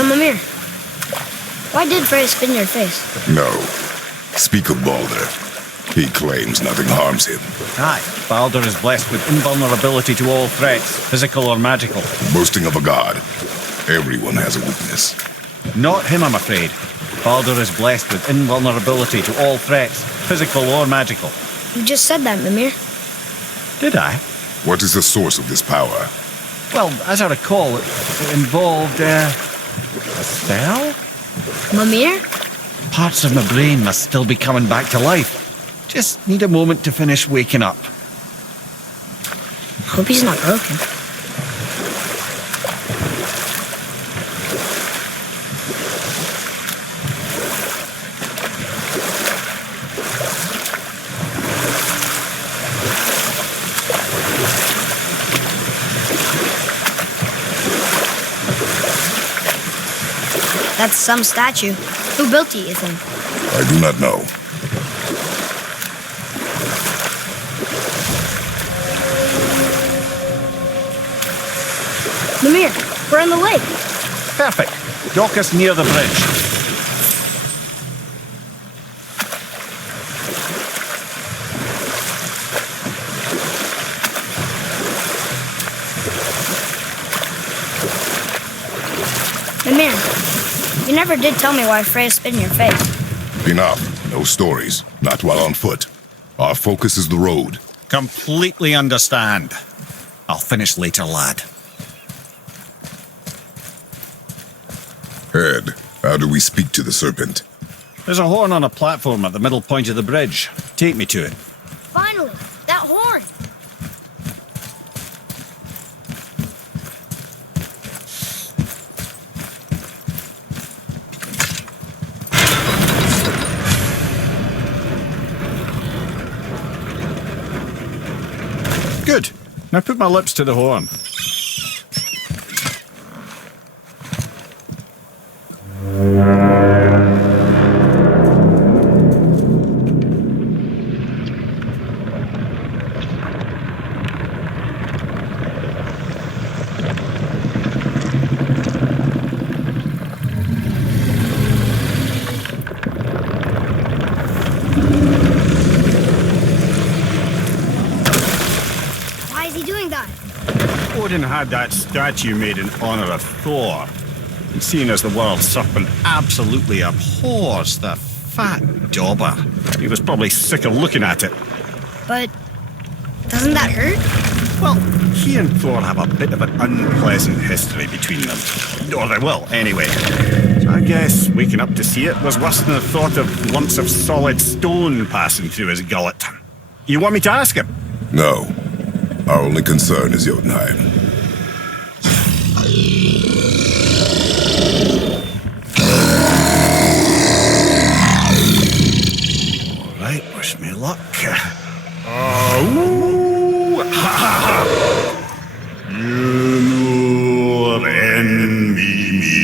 So, Mimir, why did Freya spin your face? No. Speak of Balder. He claims nothing harms him. Aye, Balder is blessed with invulnerability to all threats, physical or magical. Boasting of a god. Everyone has a weakness. Not him, I'm afraid. Balder is blessed with invulnerability to all threats, physical or magical. You just said that, Mimir. Did I? What is the source of this power? Well, as I recall, it involved, a spell? Mimir? Parts of my brain must still be coming back to life. Just need a moment to finish waking up. Hope he's not broken. That's some statue. Who built it, you think? I do not know. Mimir, we're on the lake. Perfect. Dock us near the bridge. Mimir, you never did tell me why Freya spit in your face. Enough. No stories. Not while on foot. Our focus is the road. Completely understand. I'll finish later, lad. Head, how do we speak to the serpent? There's a horn on a platform at the middle point of the bridge. Take me to it. Finally, that horn. Good. Now put my lips to the horn. Why is he doing that? Odin had that statue made in honor of Thor. And seeing as the world serpent absolutely abhors the fat dauber, he was probably sick of looking at it. But doesn't that hurt? Well, he and Thor have a bit of an unpleasant history between them. Or they will, anyway. So I guess waking up to see it was worse than the thought of lumps of solid stone passing through his gullet. You want me to ask him? No. Our only concern is Jotunheim. All right, wish me luck. Oh, ha ha ha! You know envy me.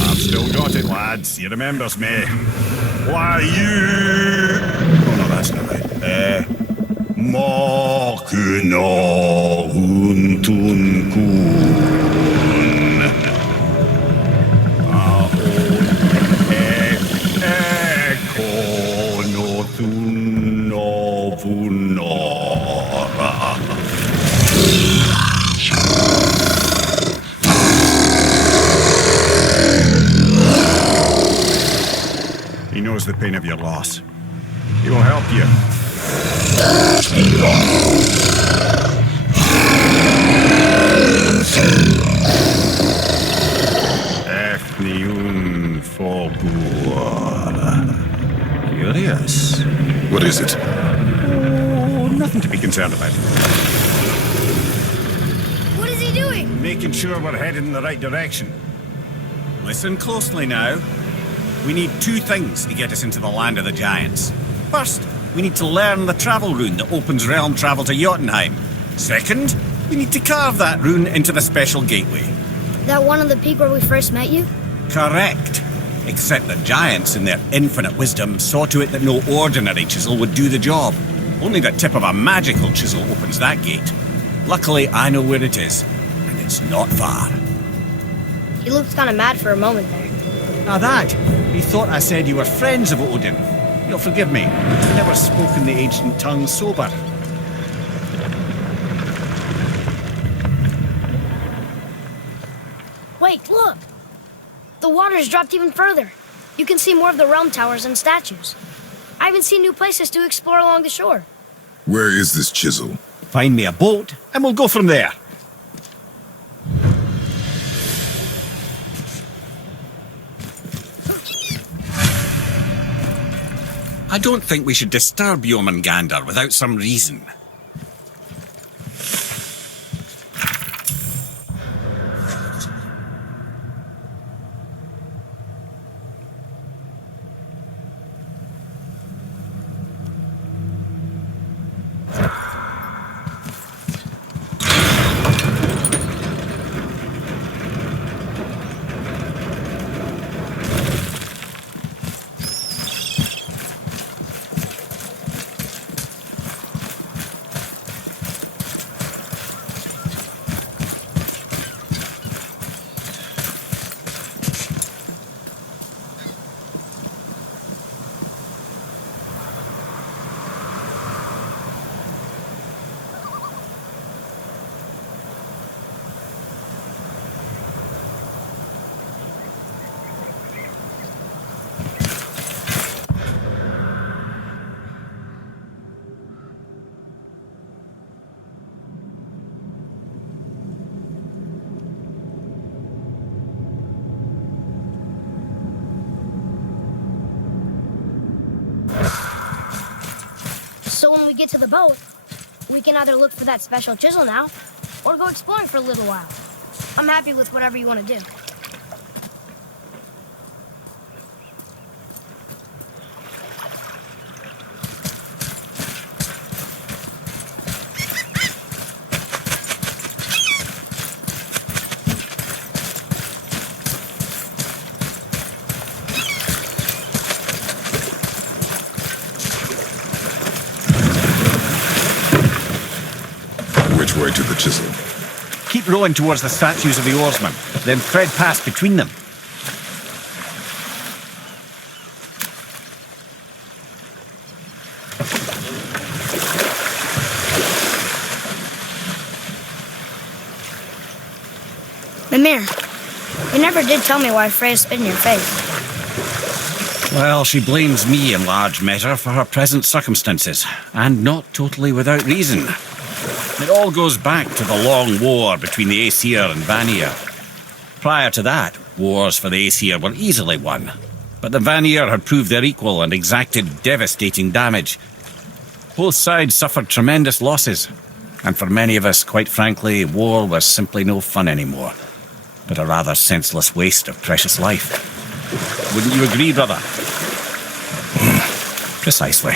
I've still got it, lads. He remembers me. Why you? Oh no, that's not right. Makuna untun kun. He knows the pain of your loss. He will help you. Efniun Fogur. Curious. What is it? Oh, nothing to be concerned about. What is he doing? Making sure we're headed in the right direction. Listen closely now. We need two things to get us into the land of the giants. First, we need to learn the travel rune that opens realm travel to Jotunheim. Second, we need to carve that rune into the special gateway. That one on the peak where we first met you? Correct. Except the giants, in their infinite wisdom, saw to it that no ordinary chisel would do the job. Only the tip of a magical chisel opens that gate. Luckily, I know where it is, and it's not far. He looked kind of mad for a moment there. Now that, he thought I said you were friends of Odin. You'll forgive me, I've never spoken the ancient tongue sober. Wait, look! The water's dropped even further. You can see more of the realm towers and statues. I even see new places to explore along the shore. Where is this chisel? Find me a boat, and we'll go from there. I don't think we should disturb Jormungandr without some reason. So when we get to the boat, we can either look for that special chisel now, or go exploring for a little while. I'm happy with whatever you want to do. Which way to the chisel? Keep rowing towards the statues of the oarsmen, then thread past between them. Mimir, you never did tell me why Freya spit in your face. Well, she blames me in large measure for her present circumstances, and not totally without reason. It all goes back to the long war between the Aesir and Vanir. Prior to that, wars for the Aesir were easily won, but the Vanir had proved their equal and exacted devastating damage. Both sides suffered tremendous losses, and for many of us, quite frankly, war was simply no fun anymore, but a rather senseless waste of precious life. Wouldn't you agree, brother? Precisely.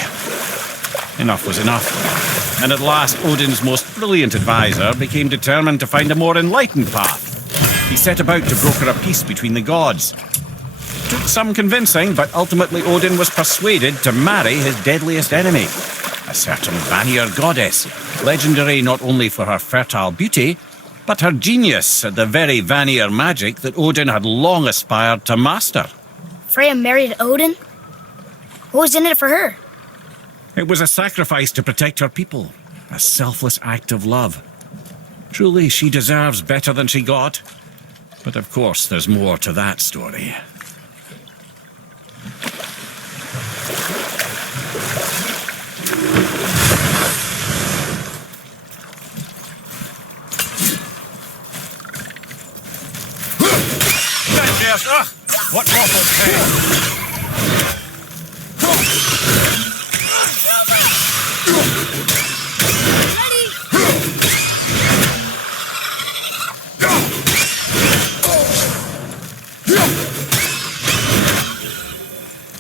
Enough was enough. And at last, Odin's most brilliant advisor became determined to find a more enlightened path. He set about to broker a peace between the gods. It took some convincing, but ultimately Odin was persuaded to marry his deadliest enemy, a certain Vanir goddess, legendary not only for her fertile beauty, but her genius at the very Vanir magic that Odin had long aspired to master. Freya married Odin? What was in it for her? It was a sacrifice to protect her people, a selfless act of love. Truly, she deserves better than she got. But of course, there's more to that story. Ugh, what awful pain!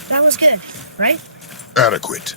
That was good, right? Adequate.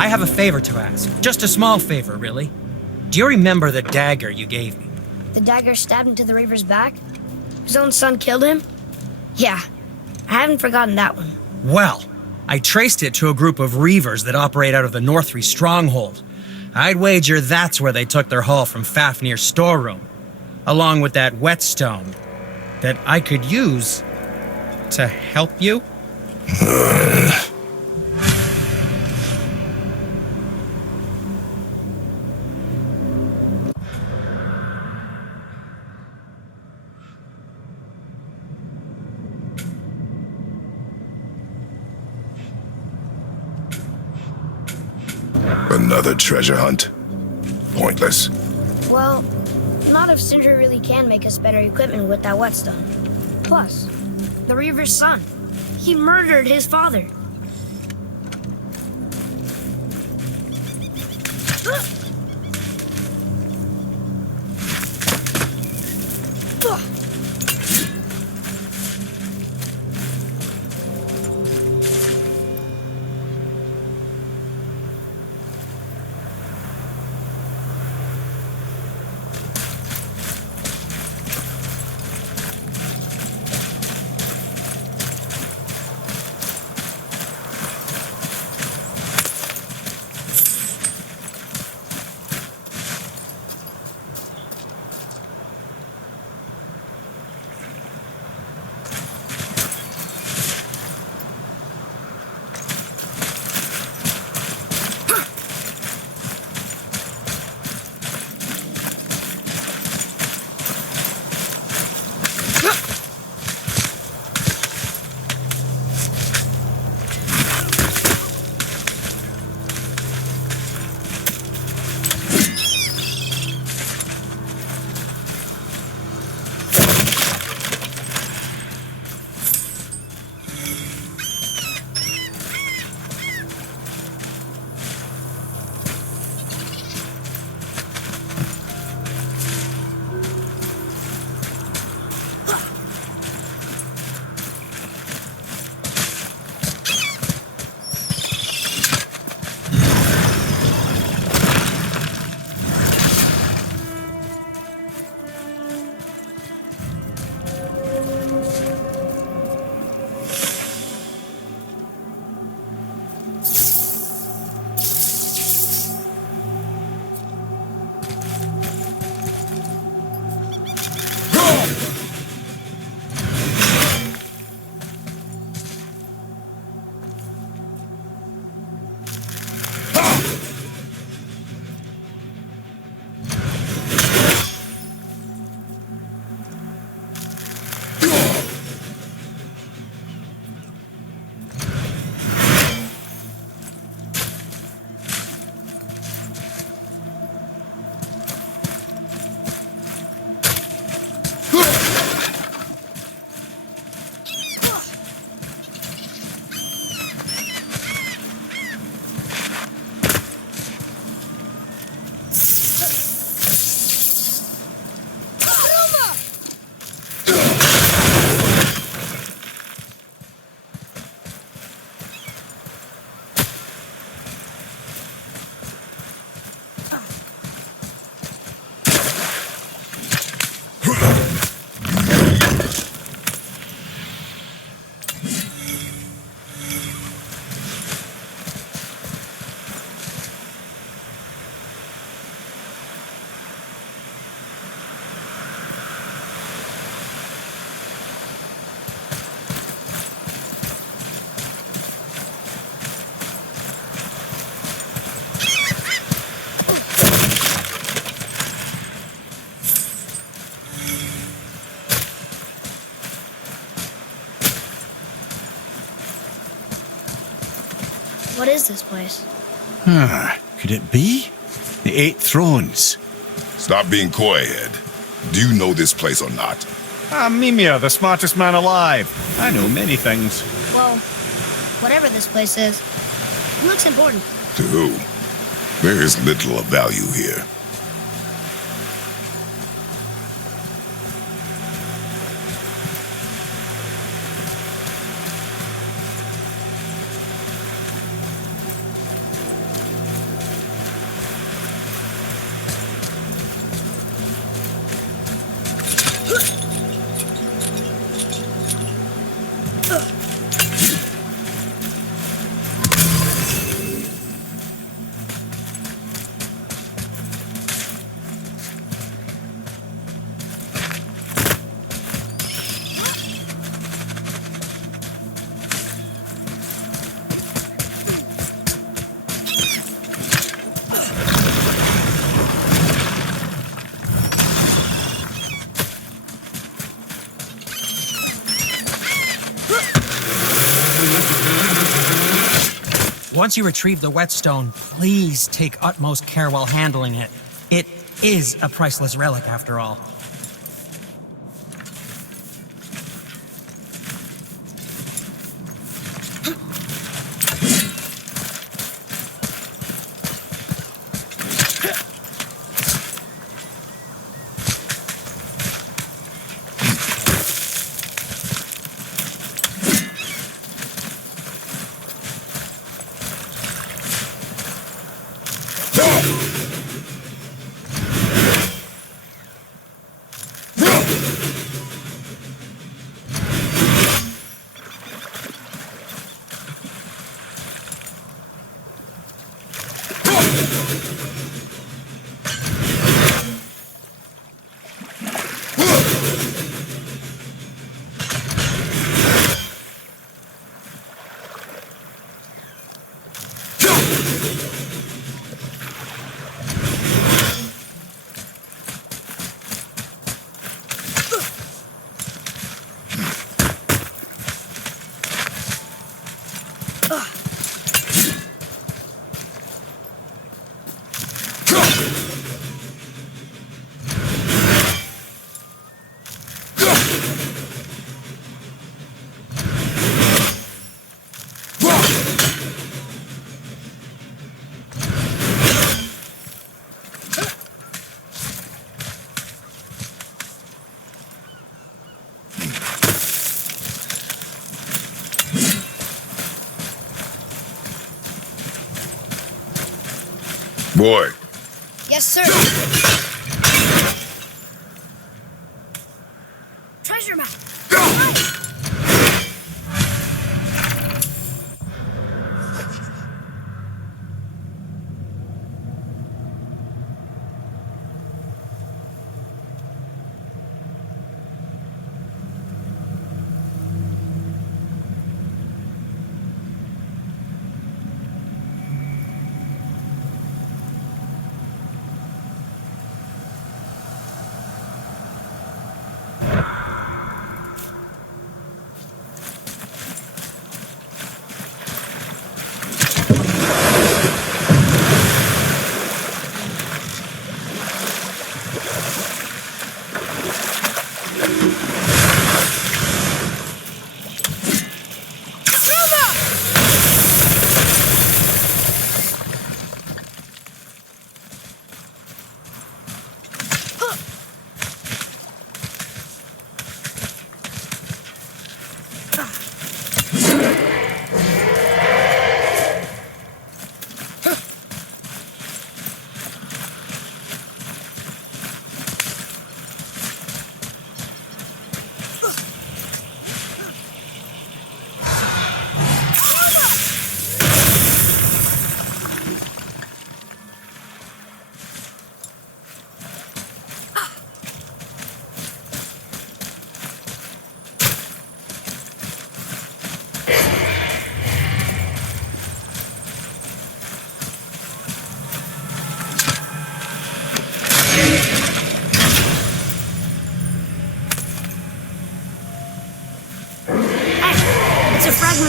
I have a favor to ask. Just a small favor, really. Do you remember the dagger you gave me? The dagger stabbed into the Reaver's back? His own son killed him? Yeah, I haven't forgotten that one. Well, I traced it to a group of Reavers that operate out of the Northree stronghold. I'd wager that's where they took their haul from Fafnir's storeroom, along with that whetstone that I could use to help you. Another treasure hunt? Pointless. Well, not if Sindri really can make us better equipment with that whetstone. Plus, the Reaver's son. He murdered his father. What is this place? Could it be? The Eight Thrones. Stop being coy, Ed. Do you know this place or not? I'm Mimir, the smartest man alive. I know many things. Well, whatever this place is, it looks important. To who? There is little of value here. Once you retrieve the whetstone, please take utmost care while handling it. It is a priceless relic, after all. Boy, Yes, sir. Treasure map.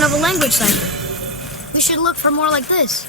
Of a language cipher. We should look for more like this.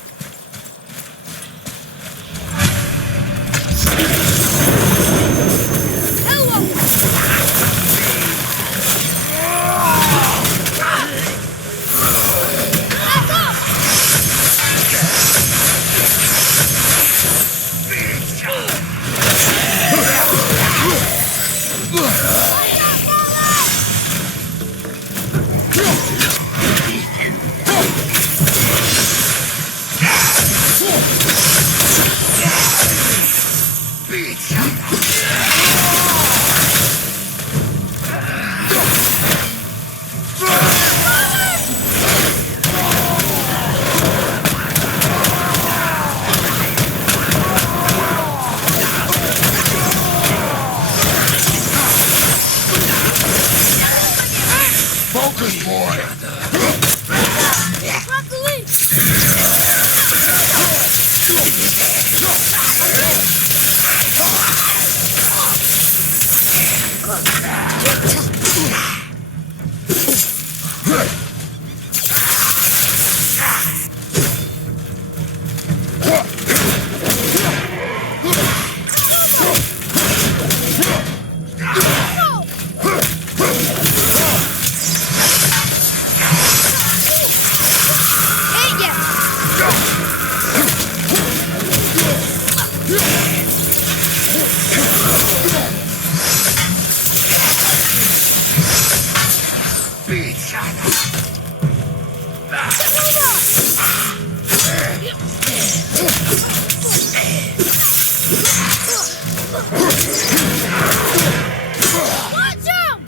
focus, boy. Watch out!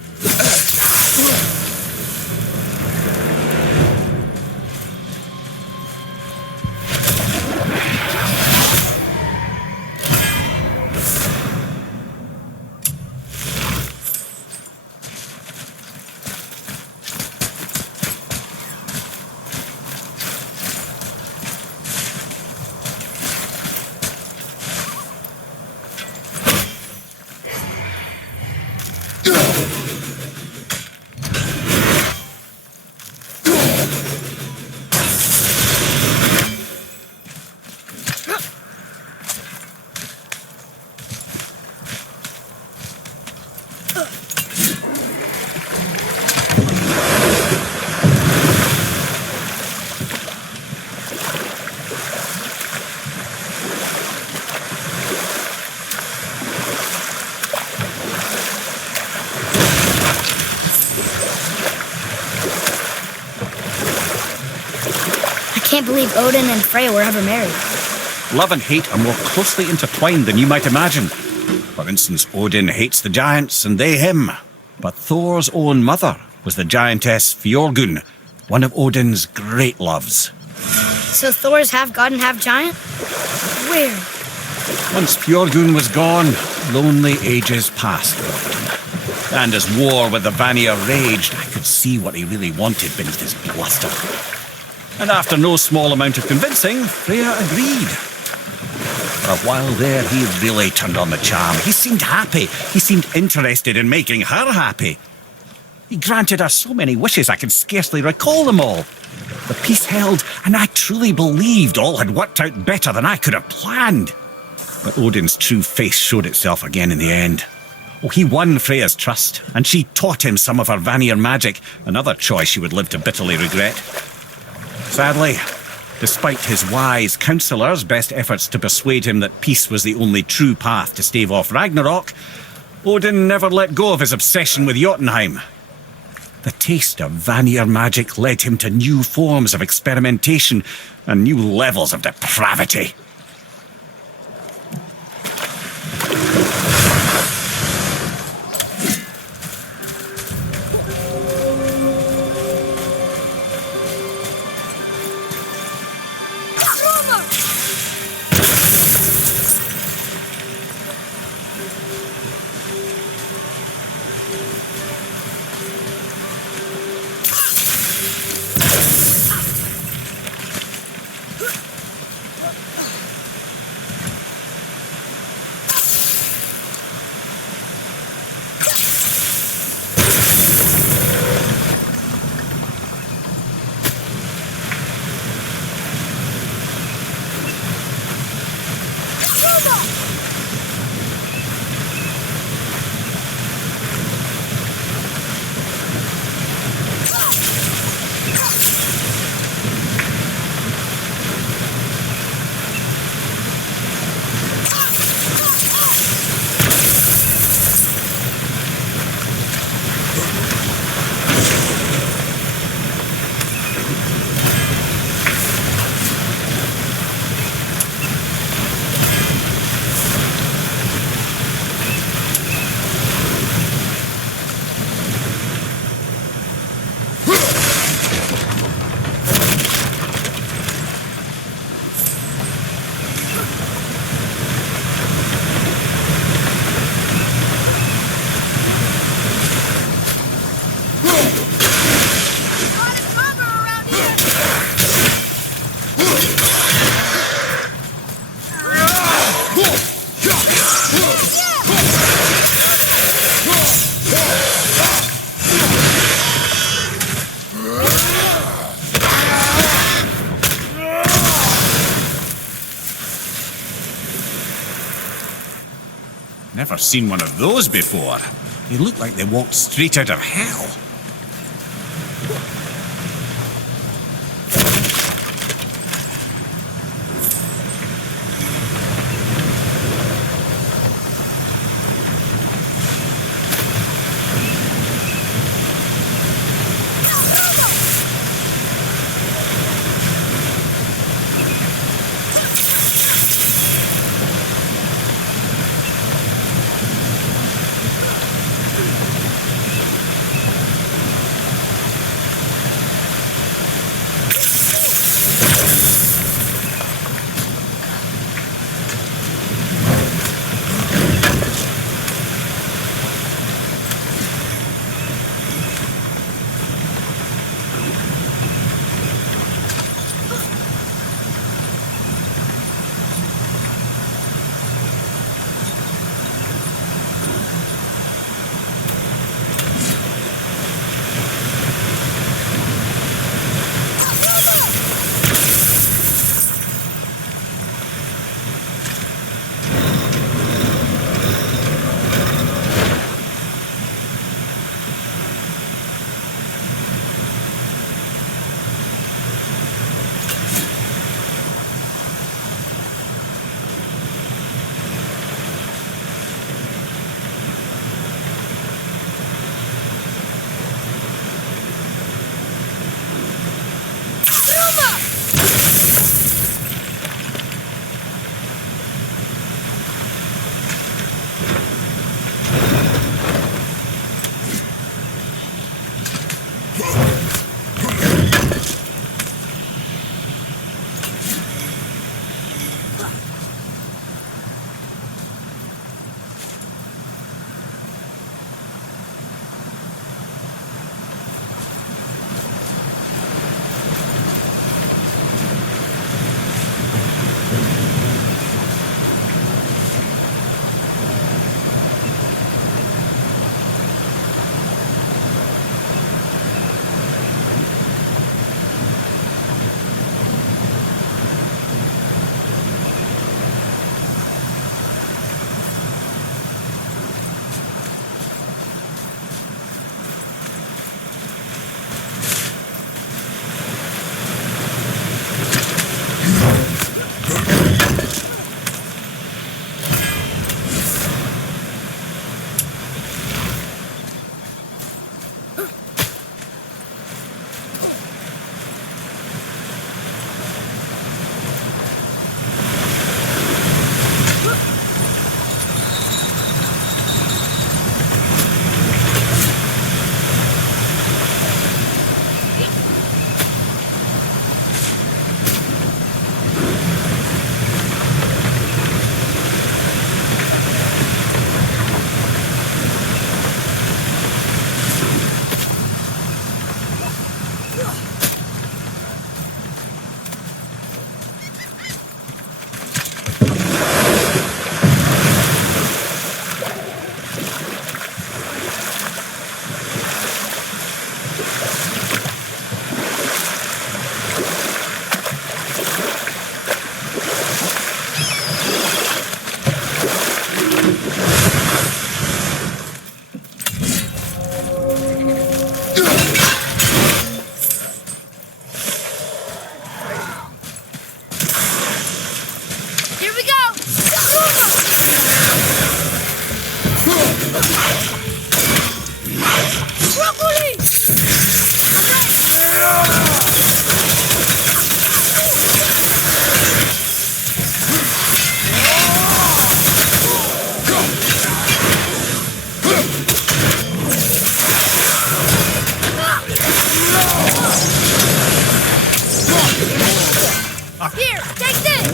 I can't believe Odin and Freya were ever married. Love and hate are more closely intertwined than you might imagine. For instance, Odin hates the giants and they him. But Thor's own mother was the giantess Fjorgun, one of Odin's great loves. So Thor's half god and half giant? Weird. Once Fjorgun was gone, lonely ages passed for Odin. And as war with the Vanir raged, I could see what he really wanted beneath his bluster. And after no small amount of convincing, Freya agreed. For a while there, he really turned on the charm. He seemed happy. He seemed interested in making her happy. He granted her so many wishes I can scarcely recall them all. The peace held, and I truly believed all had worked out better than I could have planned. But Odin's true face showed itself again in the end. Oh, he won Freya's trust, and she taught him some of her Vanir magic, another choice she would live to bitterly regret. Sadly, despite his wise counsellors' best efforts to persuade him that peace was the only true path to stave off Ragnarok, Odin never let go of his obsession with Jotunheim. The taste of Vanir magic led him to new forms of experimentation and new levels of depravity. Never seen one of those before. They look like they walked straight out of hell. Here, take this!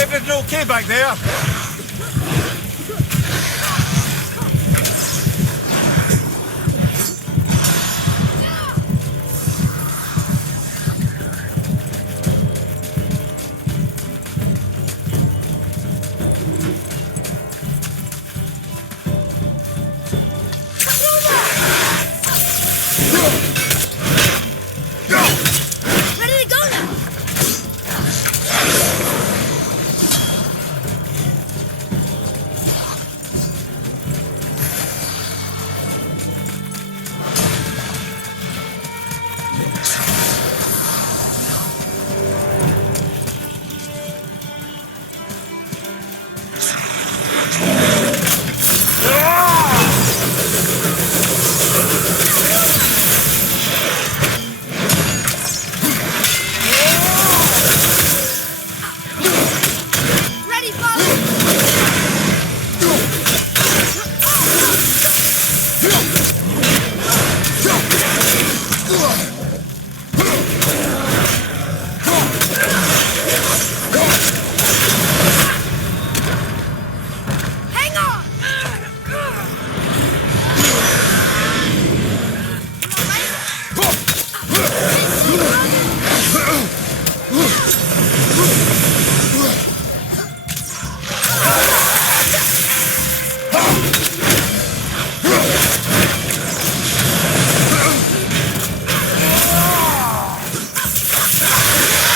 Everything okay back there? Ready to go now! Ready, follow! Hang on!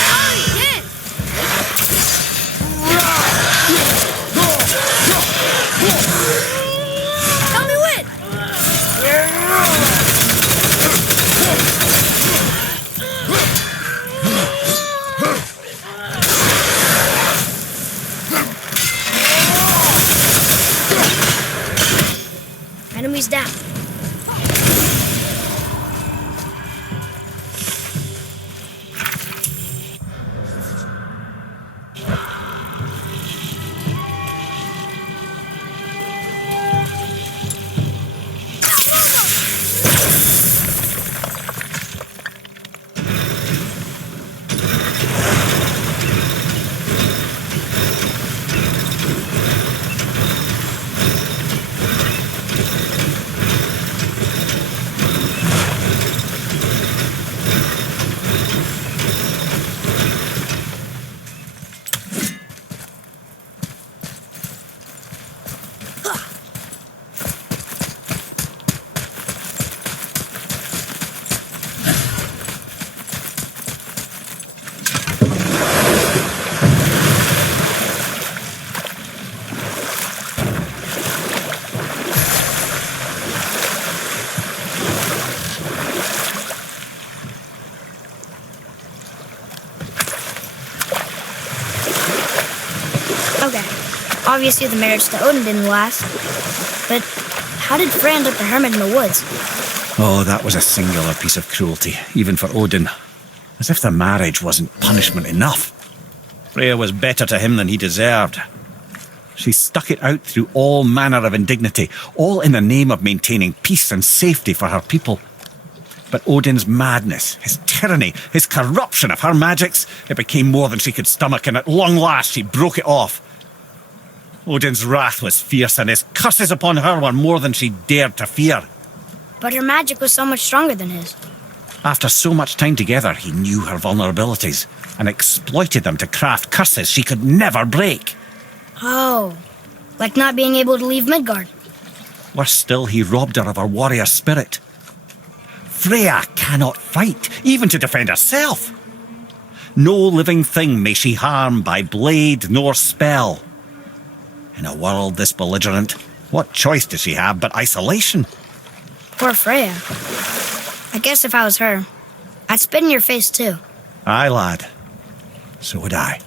Oh, yeah! Tell me when! Enemies down. Okay. Obviously the marriage to Odin didn't last. But how did Freya end up the hermit in the woods? Oh, that was a singular piece of cruelty, even for Odin. As if the marriage wasn't punishment enough. Freya was better to him than he deserved. She stuck it out through all manner of indignity, all in the name of maintaining peace and safety for her people. But Odin's madness, his tyranny, his corruption of her magics, it became more than she could stomach, and at long last she broke it off. Odin's wrath was fierce, and his curses upon her were more than she dared to fear. But her magic was so much stronger than his. After so much time together, he knew her vulnerabilities and exploited them to craft curses she could never break. Oh, like not being able to leave Midgard. Worse still, he robbed her of her warrior spirit. Freya cannot fight, even to defend herself. No living thing may she harm by blade nor spell. In a world this belligerent, what choice does she have but isolation? Poor Freya. I guess if I was her, I'd spit in your face too. Aye, lad. So would I.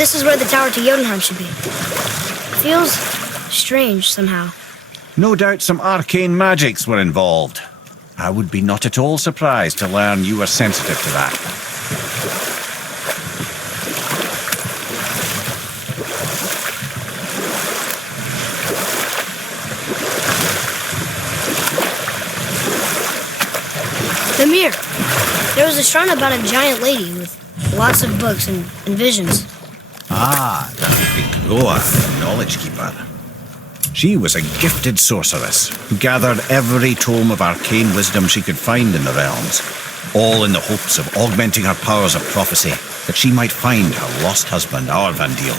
This is where the tower to Jotunheim should be. Feels strange somehow. No doubt some arcane magics were involved. I would be not at all surprised to learn you were sensitive to that. The mirror. There was a shrine about a giant lady with lots of books and visions. Ah, that would be Groa, the Knowledge Keeper. She was a gifted sorceress who gathered every tome of arcane wisdom she could find in the realms, all in the hopes of augmenting her powers of prophecy, that she might find her lost husband, Aurvandil.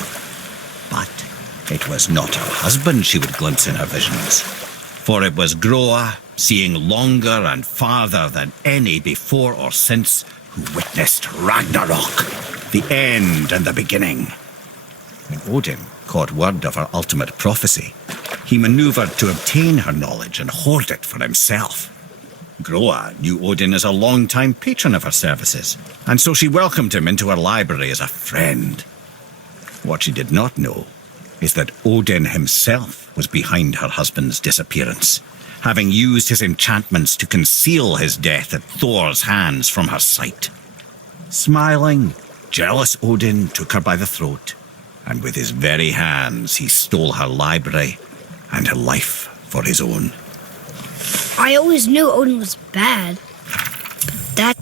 But it was not her husband she would glimpse in her visions, for it was Groa, seeing longer and farther than any before or since, who witnessed Ragnarok, the end and the beginning. When Odin caught word of her ultimate prophecy, he maneuvered to obtain her knowledge and hoard it for himself. Groa knew Odin as a long-time patron of her services, and so she welcomed him into her library as a friend. What she did not know is that Odin himself was behind her husband's disappearance, having used his enchantments to conceal his death at Thor's hands from her sight. Smiling, jealous Odin took her by the throat, and with his very hands he stole her library and her life for his own. I always knew Odin was bad. That...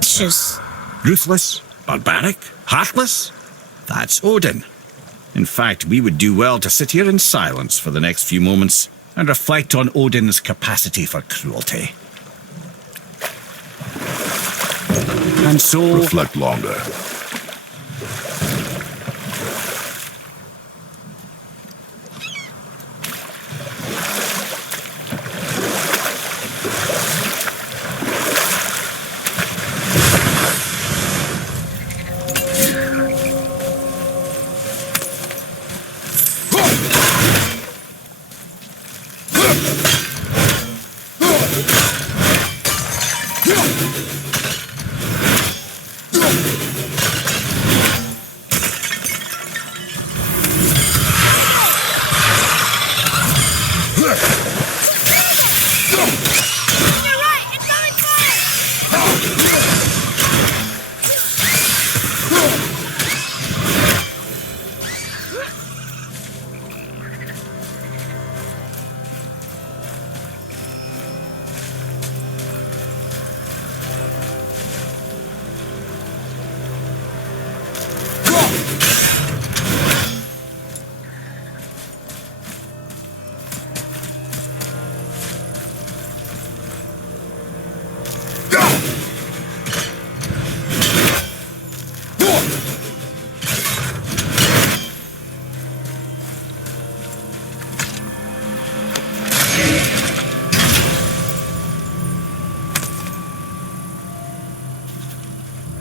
Just... Ruthless, barbaric, heartless? That's Odin. In fact, we would do well to sit here in silence for the next few moments and reflect on Odin's capacity for cruelty. And so... Reflect longer.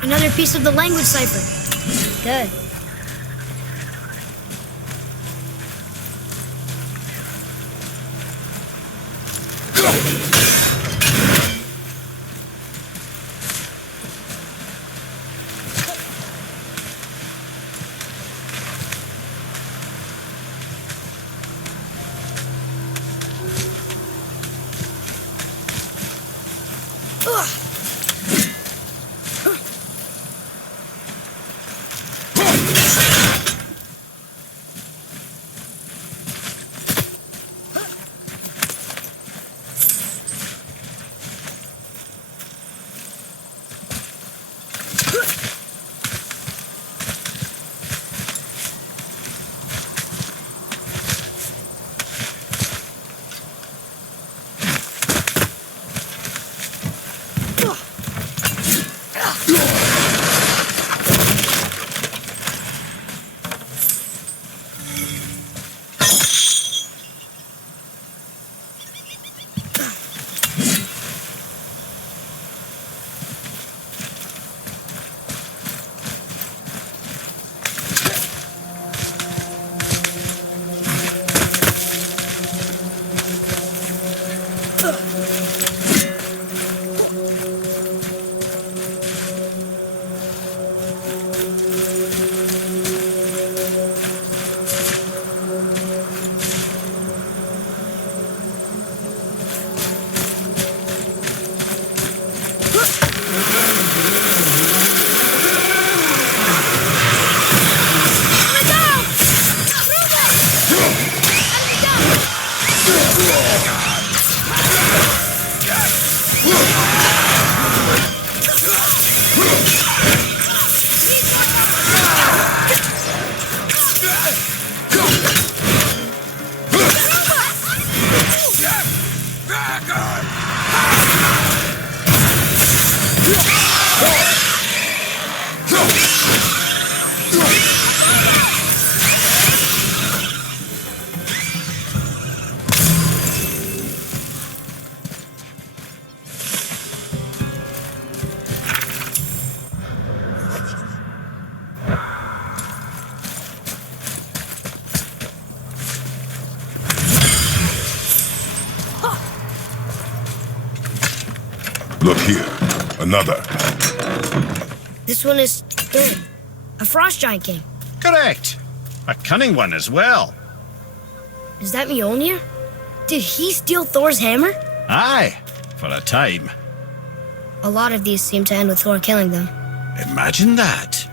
Another piece of the language cipher. Good. Look here. Another. This one is good. A frost giant king. Correct. A cunning one as well. Is that Mjolnir? Did he steal Thor's hammer? Aye, for a time. A lot of these seem to end with Thor killing them. Imagine that.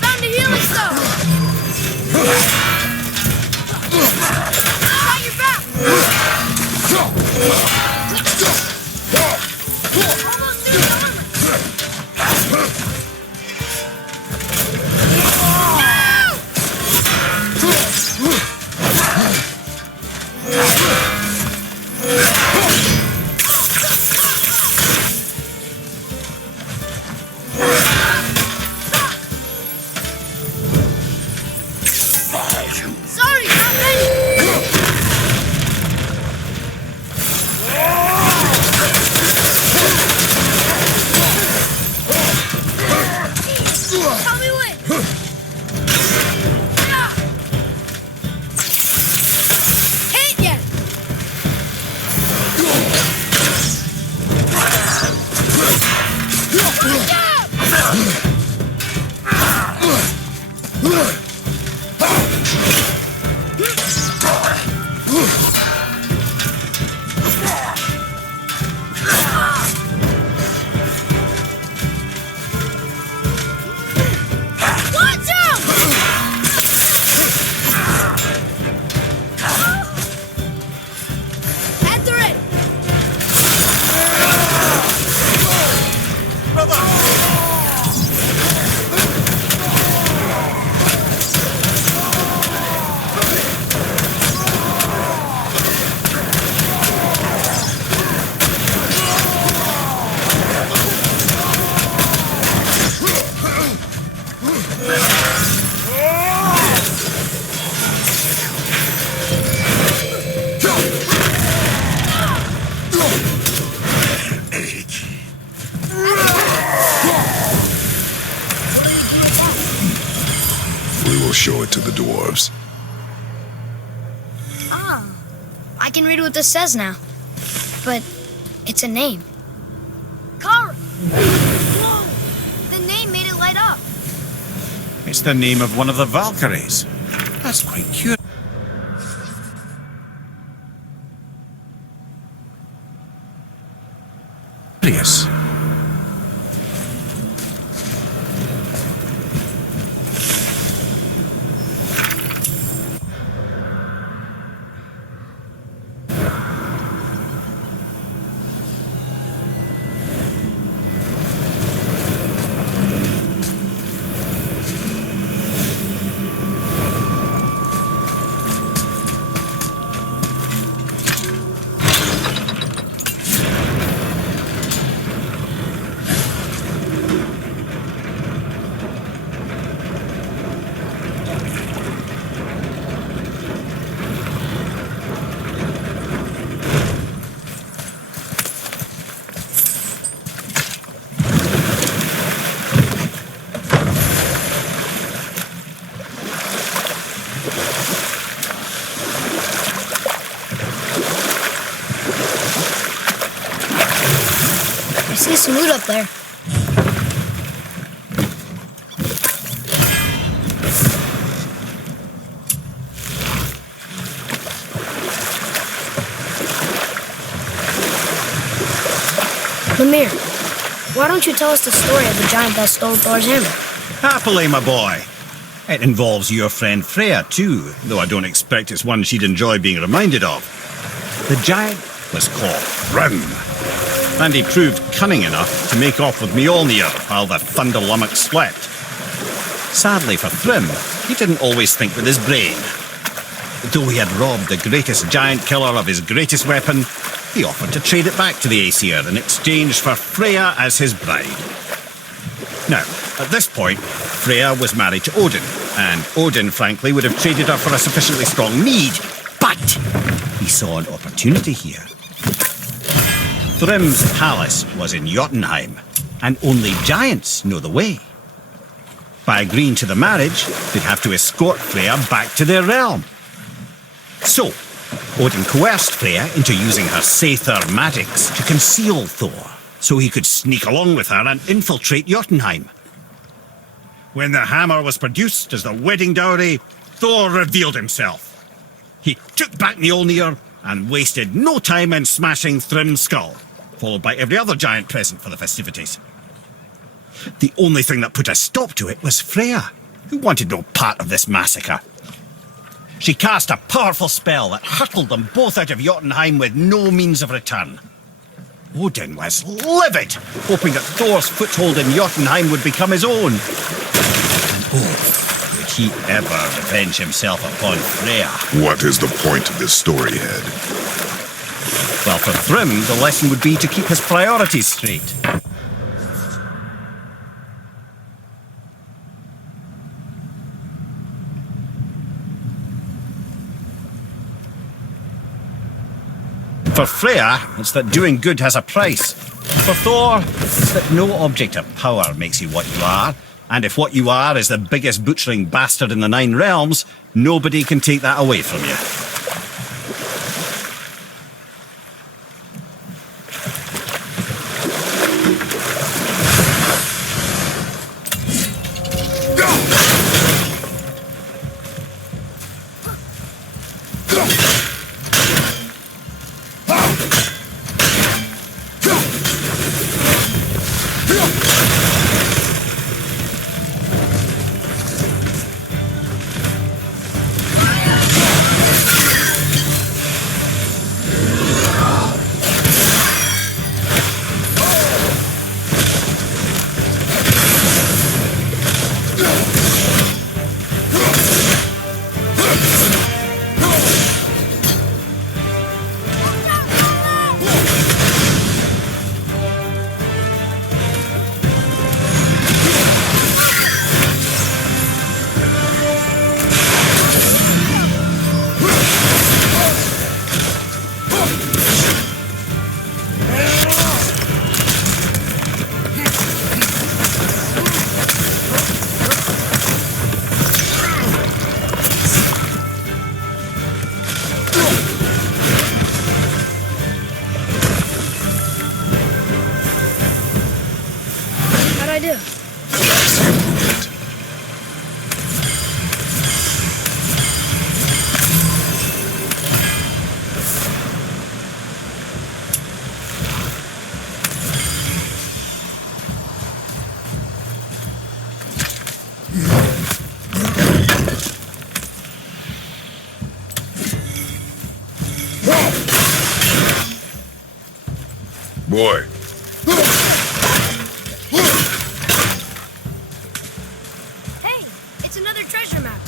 Found a healing stone! Got your back! Almost through the armor! Sorry, not ready! Tell me when! Hit ya! Watch out! Watch out! After it! We will show it to the dwarves. Ah, I can read what this says now. But it's a name. Kara! Whoa! The name made it light up. It's the name of one of the Valkyries. That's quite curious. see some loot up there. Lemire, why don't you tell us the story of the giant that stole Thor's hammer? Happily, my boy. It involves your friend Freya, too, though I don't expect it's one she'd enjoy being reminded of. The giant was called Thrym, and he proved cunning enough to make off with Mjolnir while the Thunder Lummox slept. Sadly for Thrym, he didn't always think with his brain. Though he had robbed the greatest giant killer of his greatest weapon, he offered to trade it back to the Aesir in exchange for Freya as his bride. Now, at this point, Freya was married to Odin, and Odin, frankly, would have traded her for a sufficiently strong mead, but he saw an opportunity here. Thrym's palace was in Jotunheim, and only giants know the way. By agreeing to the marriage, they'd have to escort Freya back to their realm. So, Odin coerced Freya into using her Seithr magics to conceal Thor, so he could sneak along with her and infiltrate Jotunheim. When the hammer was produced as the wedding dowry, Thor revealed himself. He took back Mjolnir and wasted no time in smashing Thrym's skull, followed by every other giant present for the festivities. The only thing that put a stop to it was Freya, who wanted no part of this massacre. She cast a powerful spell that hurtled them both out of Jotunheim with no means of return. Odin was livid, hoping that Thor's foothold in Jotunheim would become his own. And oh, would he ever revenge himself upon Freya? What is the point of this story, Head? Well, for Thrym, the lesson would be to keep his priorities straight. For Freya, it's that doing good has a price. For Thor, it's that no object of power makes you what you are, and if what you are is the biggest butchering bastard in the Nine Realms, nobody can take that away from you. Boy. Hey, it's another treasure map.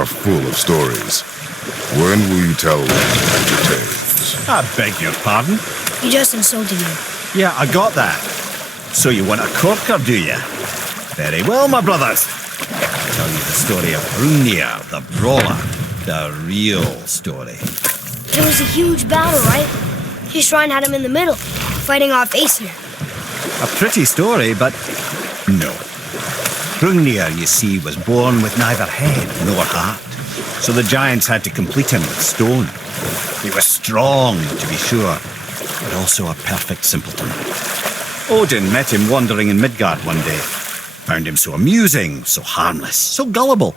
are full of stories. When will you tell the tales? I beg your pardon? He just insulted you. Yeah, I got that. So you want a corker, do you? Very well, my brothers. I'll tell you the story of Hrungnir, the brawler. The real story. It was a huge battle, right? His shrine had him in the middle, fighting off Aesir. A pretty story, but no. Hrungnir, you see, was born with neither head nor heart. So the giants had to complete him with stone. He was strong, to be sure, but also a perfect simpleton. Odin met him wandering in Midgard one day. Found him so amusing, so harmless, so gullible,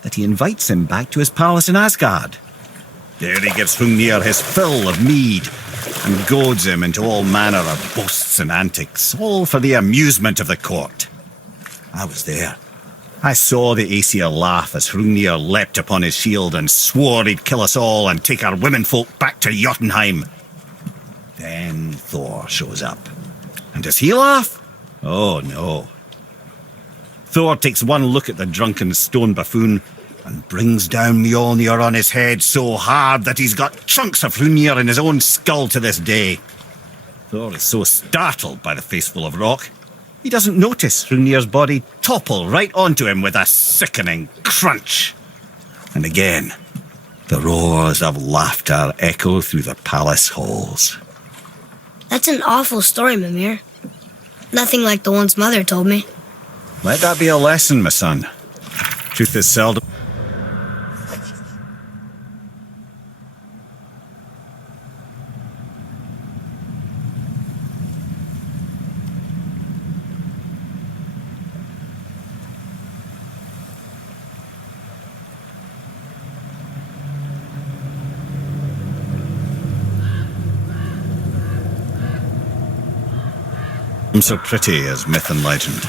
that he invites him back to his palace in Asgard. There he gives Hrungnir his fill of mead and goads him into all manner of boasts and antics, all for the amusement of the court. I was there. I saw the Aesir laugh as Hrungnir leapt upon his shield and swore he'd kill us all and take our womenfolk back to Jotunheim. Then Thor shows up. And does he laugh? Oh, no. Thor takes one look at the drunken stone buffoon and brings down Mjolnir on his head so hard that he's got chunks of Hrungnir in his own skull to this day. Thor is so startled by the face full of rock, he doesn't notice Hrungnir's body topple right onto him with a sickening crunch. And again, the roars of laughter echo through the palace halls. That's an awful story, Mimir. Nothing like the ones Mother told me. Let that be a lesson, my son. Truth is seldom... so pretty as myth and legend.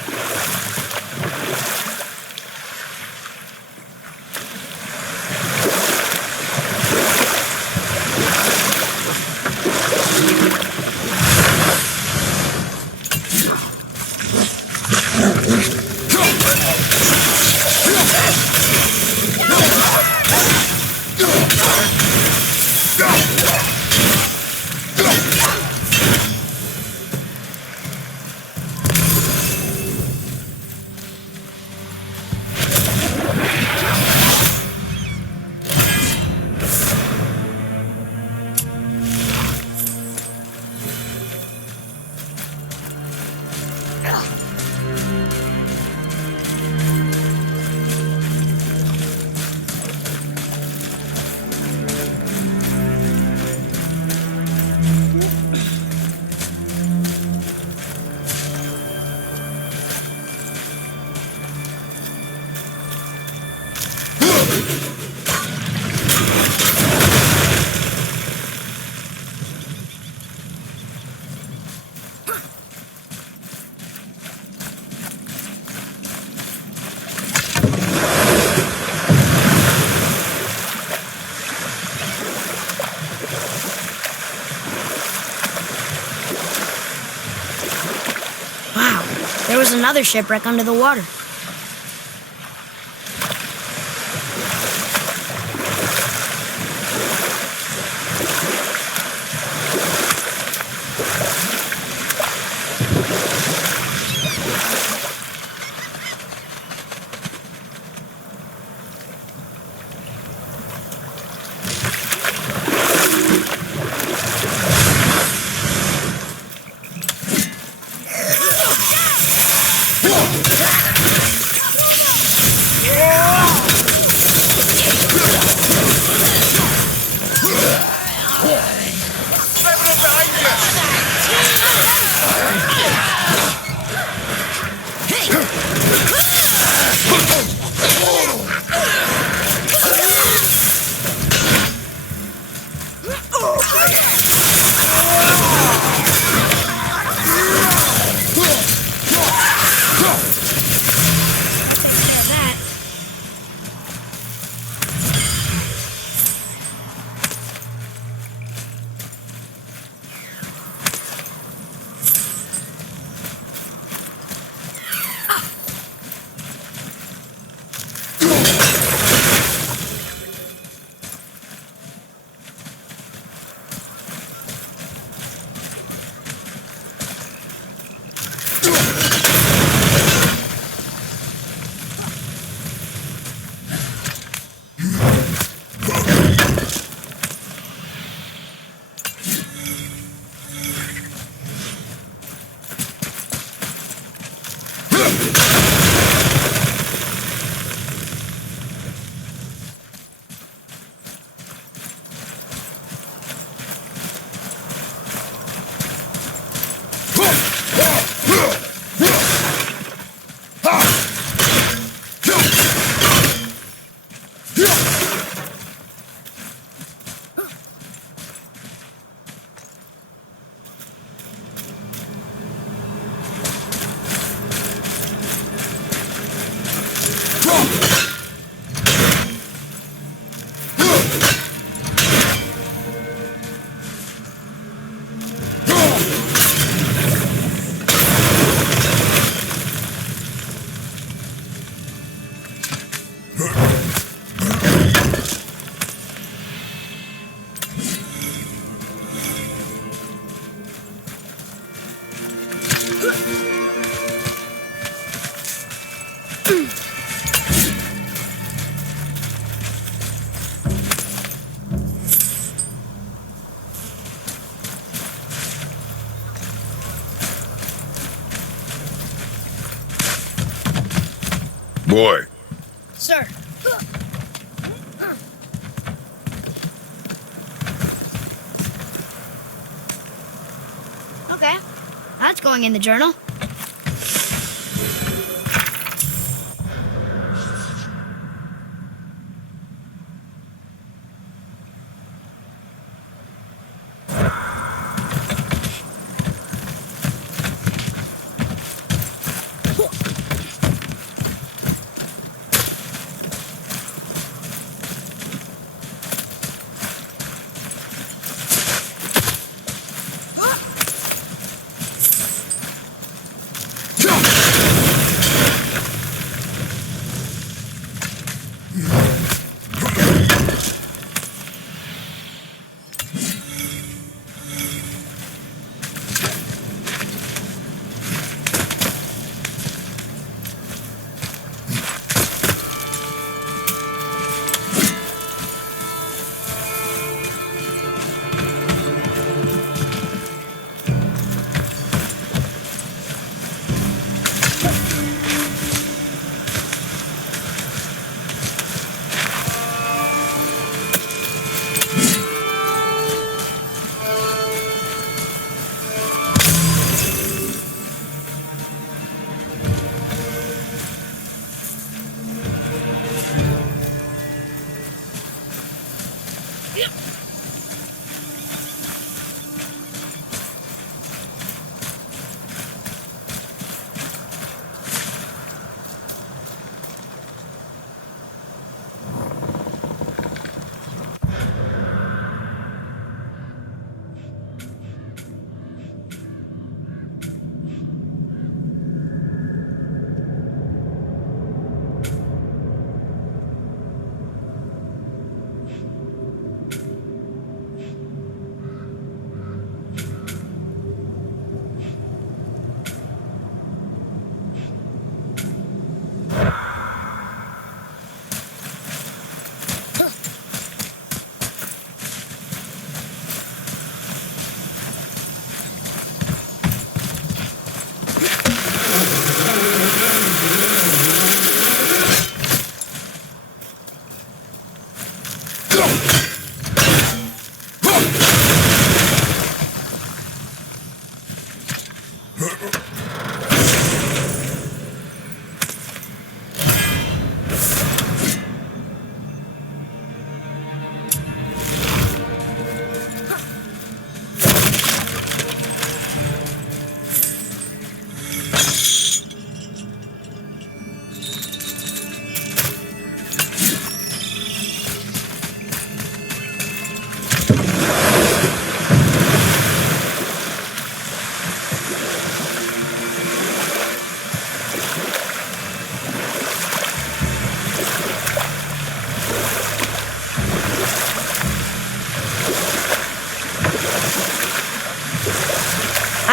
There was another shipwreck under the water. boy. Sir. Okay, that's going in the journal.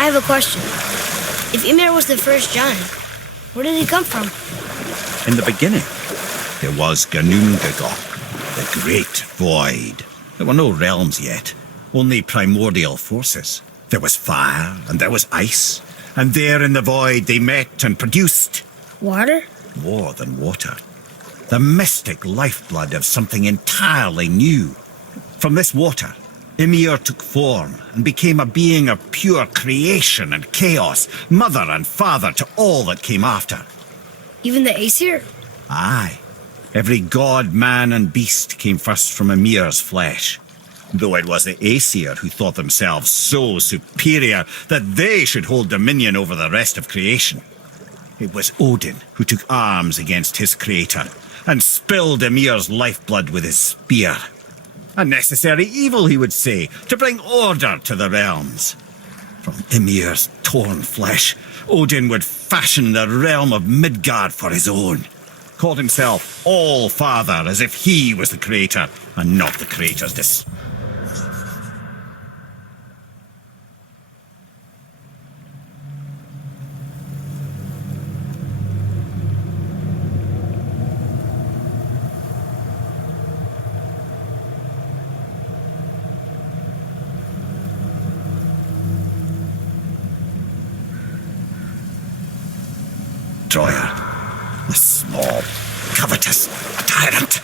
I have a question. If Ymir was the first giant, where did he come from? In the beginning, there was Ganungagok, the Great Void. There were no realms yet, only primordial forces. There was fire and there was ice, and there in the void they met and produced Water? more than water. The mystic lifeblood of something entirely new. From this water, Ymir took form and became a being of pure creation and chaos, mother and father to all that came after. Even the Aesir? Aye. Every god, man and beast came first from Ymir's flesh. Though it was the Aesir who thought themselves so superior that they should hold dominion over the rest of creation. It was Odin who took arms against his creator and spilled Ymir's lifeblood with his spear. A necessary evil, he would say, to bring order to the realms. From Ymir's torn flesh, Odin would fashion the realm of Midgard for his own. Called himself All-Father, as if he was the creator and not the creator's destroyer. A small tyrant.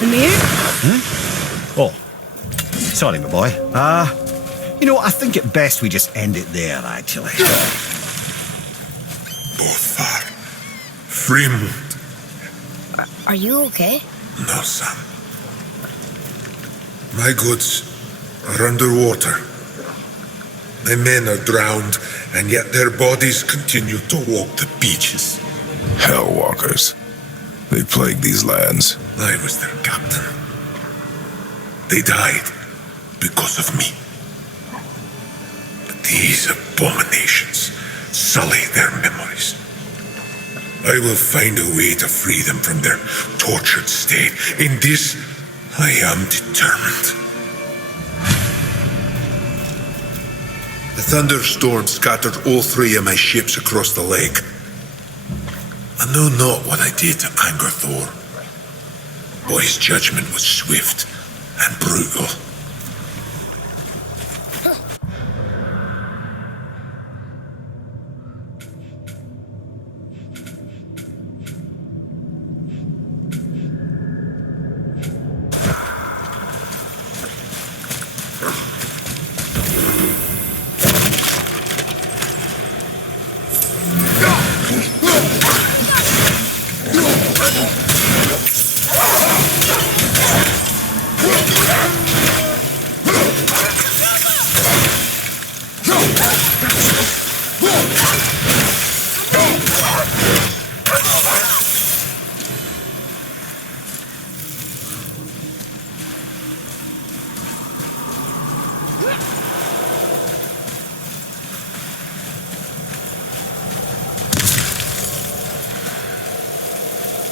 The mirror? Oh, sorry, my boy. You know, I think it best we just end it there, actually. Bothar. Fremont. Are you okay? No, son. My goods are underwater. My men are drowned, and yet their bodies continue to walk the beaches. Hellwalkers. They plague these lands. I was their captain. They died because of me. But these abominations sully their memories. I will find a way to free them from their tortured state. In this, I am determined. The thunderstorm scattered all 3 of my ships across the lake. I know not what I did to anger Thor. But his judgment was swift and brutal.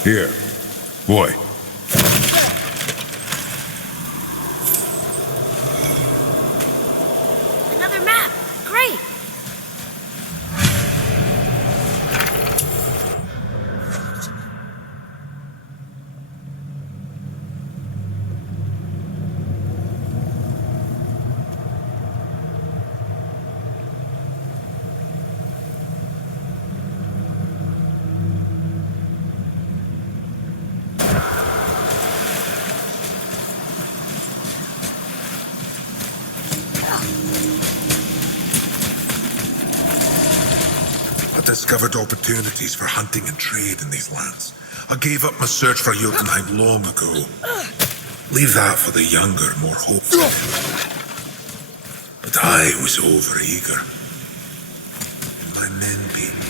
Here, boy. Another map. Great. I discovered opportunities for hunting and trade in these lands. I gave up my search for Jotunheim long ago. Leave that for the younger, more hopeful. But I was overeager. My men beat me.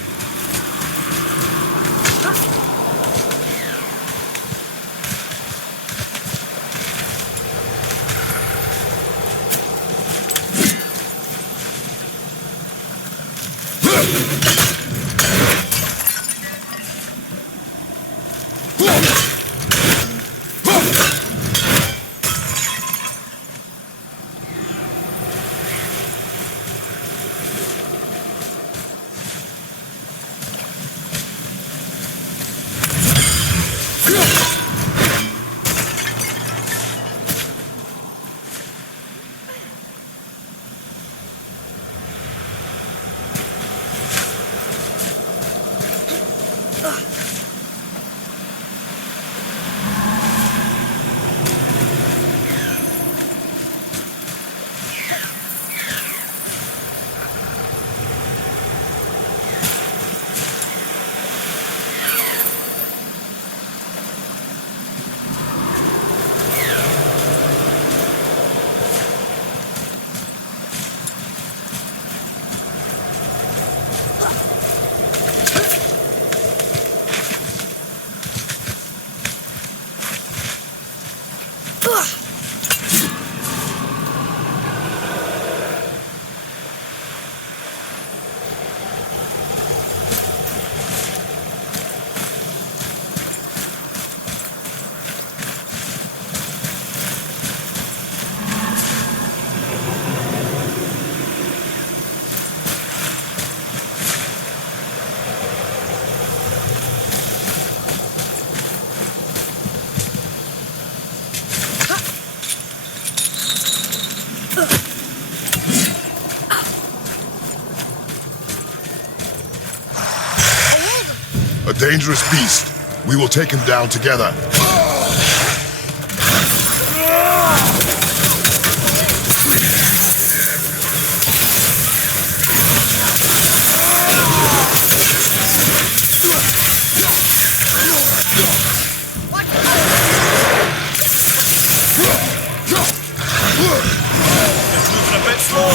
A dangerous beast. We will take him down together. Moving a bit slow.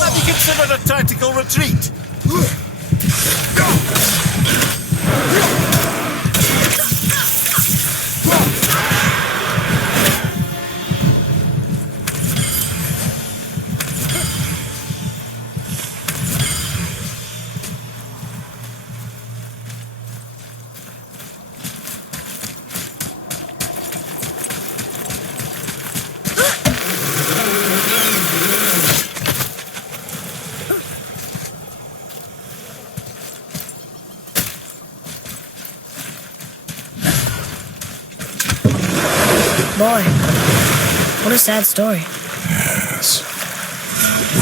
Have you considered a tactical retreat? Boy, what a sad story. Yes.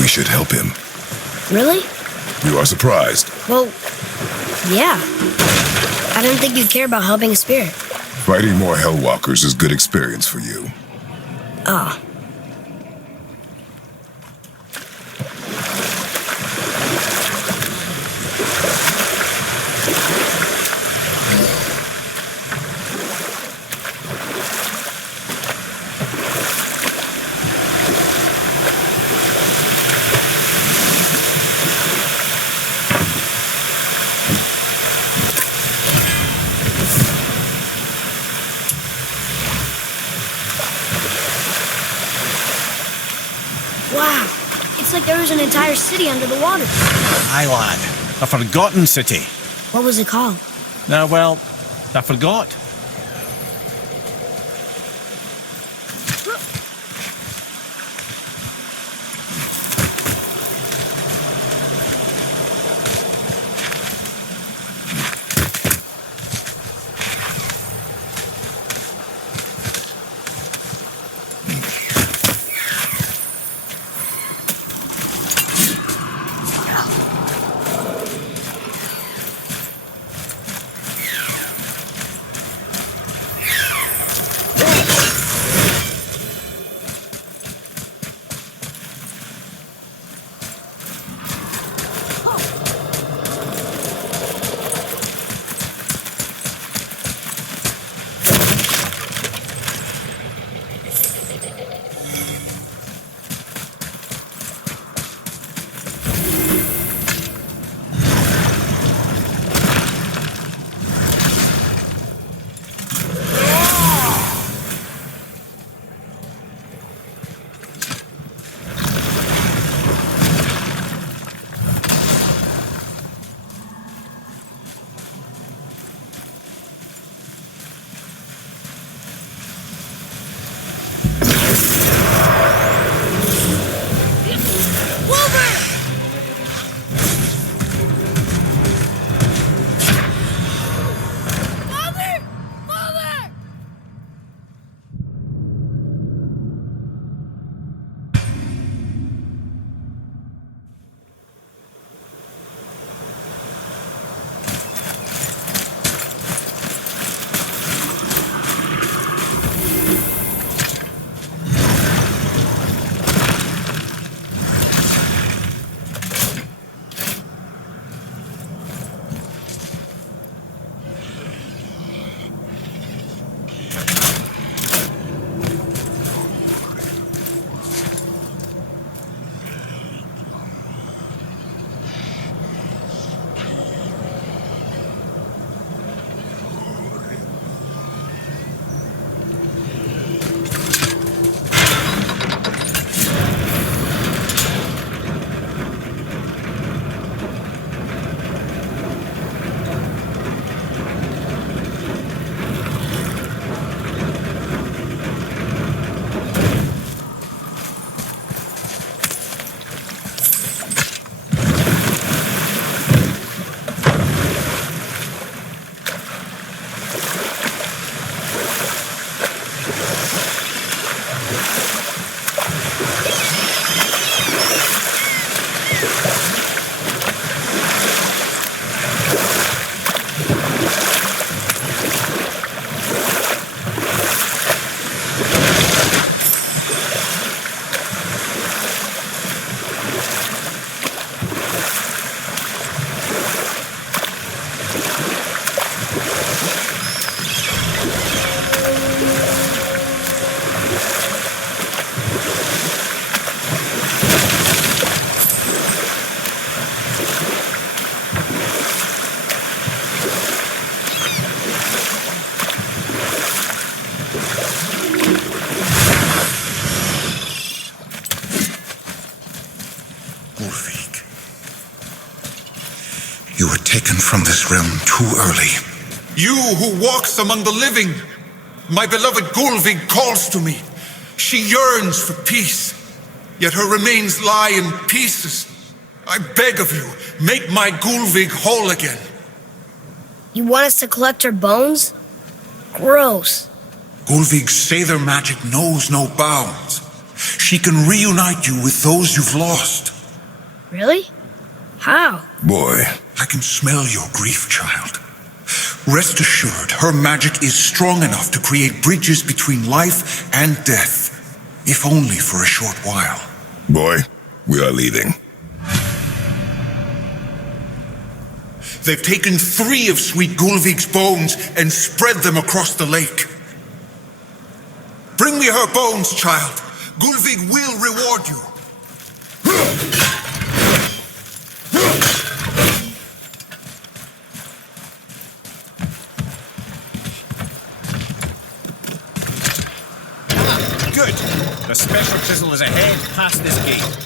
We should help him. Really? You are surprised. Well, yeah. I didn't think you'd care about helping a spirit. Fighting more Hellwalkers is good experience for you. Ah. Wow. It's like there was an entire city under the water. Aye, lad. A forgotten city. What was it called? Well, I forgot. taken from this realm too early. You who walks among the living, my beloved Gulvig calls to me. She yearns for peace, yet her remains lie in pieces. I beg of you, make my Gulvig whole again. You want us to collect her bones? Gross. Gulvig's Seidr magic knows no bounds. She can reunite you with those you've lost. Really? How? Boy, I can smell your grief, child. Rest assured, her magic is strong enough to create bridges between life and death, if only for a short while. boy, we are leaving. They've taken 3 of sweet Gulvig's bones and spread them across the lake. Bring me her bones, child. Gulvig will reward you. Good. The special chisel is ahead past this gate.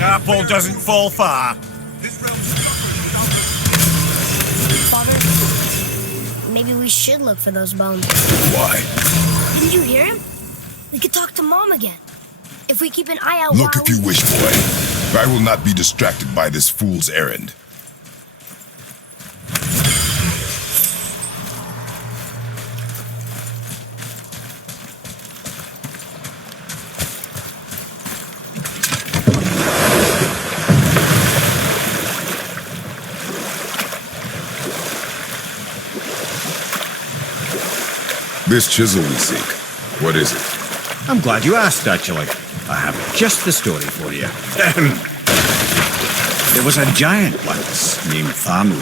Apple doesn't fall far. Father, maybe we should look for those bones. Why? Didn't you hear him? We could talk to Mom again. If we keep an eye out Look while if you wish, boy. I will not be distracted by this fool's errand. This chisel we seek, what is it? I'm glad you asked, actually. I have just the story for you. There was a giant once named Thamur.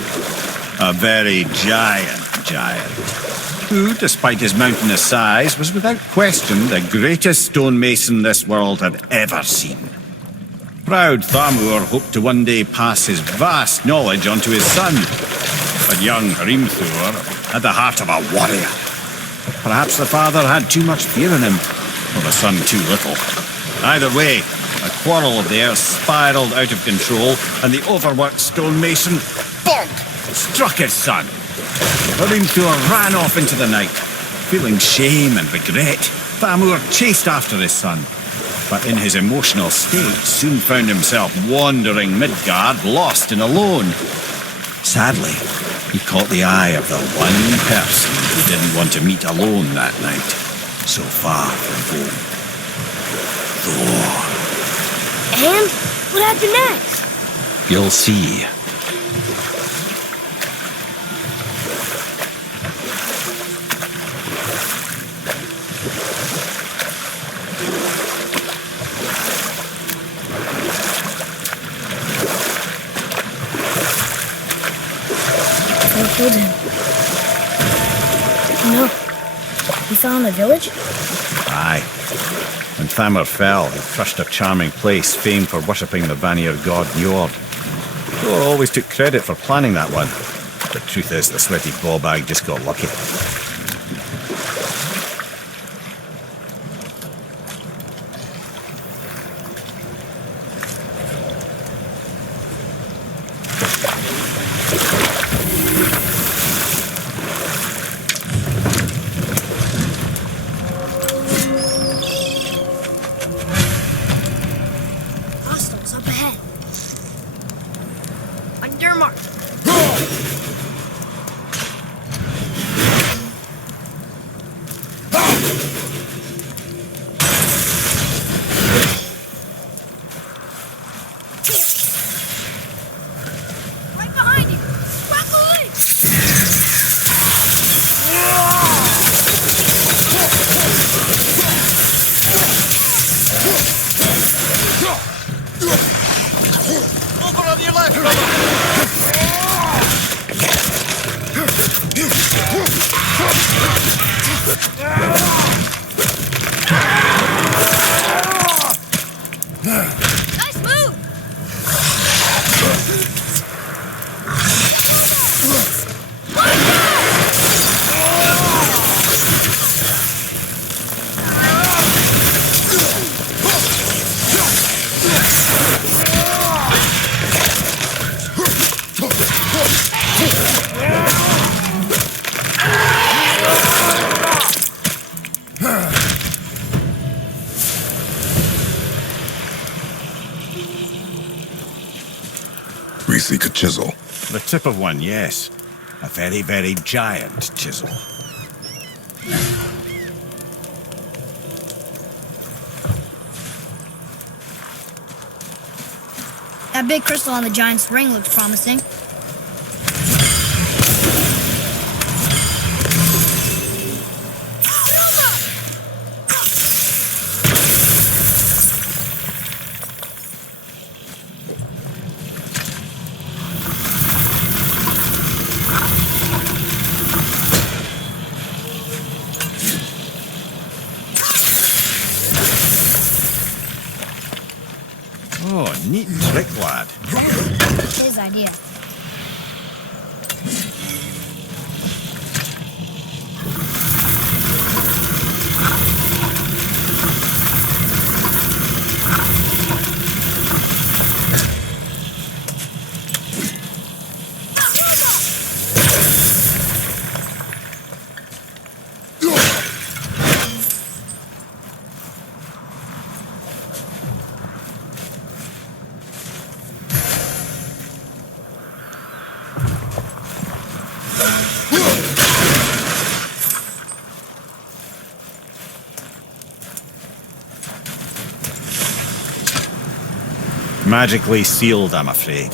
A very giant, who, despite his mountainous size, was without question the greatest stonemason this world had ever seen. Proud Thamur hoped to one day pass his vast knowledge onto his son. But young Hrimthur had the heart of a warrior. Perhaps the father had too much fear in him, or the son too little. Either way, a quarrel of theirs spiraled out of control, and the overworked stonemason, bonk, struck his son. Hrimthur ran off into the night. Feeling shame and regret, Thamur chased after his son, but in his emotional state soon found himself wandering Midgard, lost and alone. Sadly, he caught the eye of the one person he didn't want to meet alone that night, so far from home. Thor. And what happened next? You'll see. They killed him. No. He fell in the village? Aye. When Thamur fell, he crushed a charming place famed for worshipping the Vanir god Njord. Thor always took credit for planning that one. The truth is, the sweaty ballbag just got lucky. Hostiles up ahead. On your mark. Nice move! We seek a chisel. The tip of one, yes. A very, very giant chisel. That big crystal on the giant's ring looks promising. Oh, neat trick, lad. His idea. Magically sealed, I'm afraid.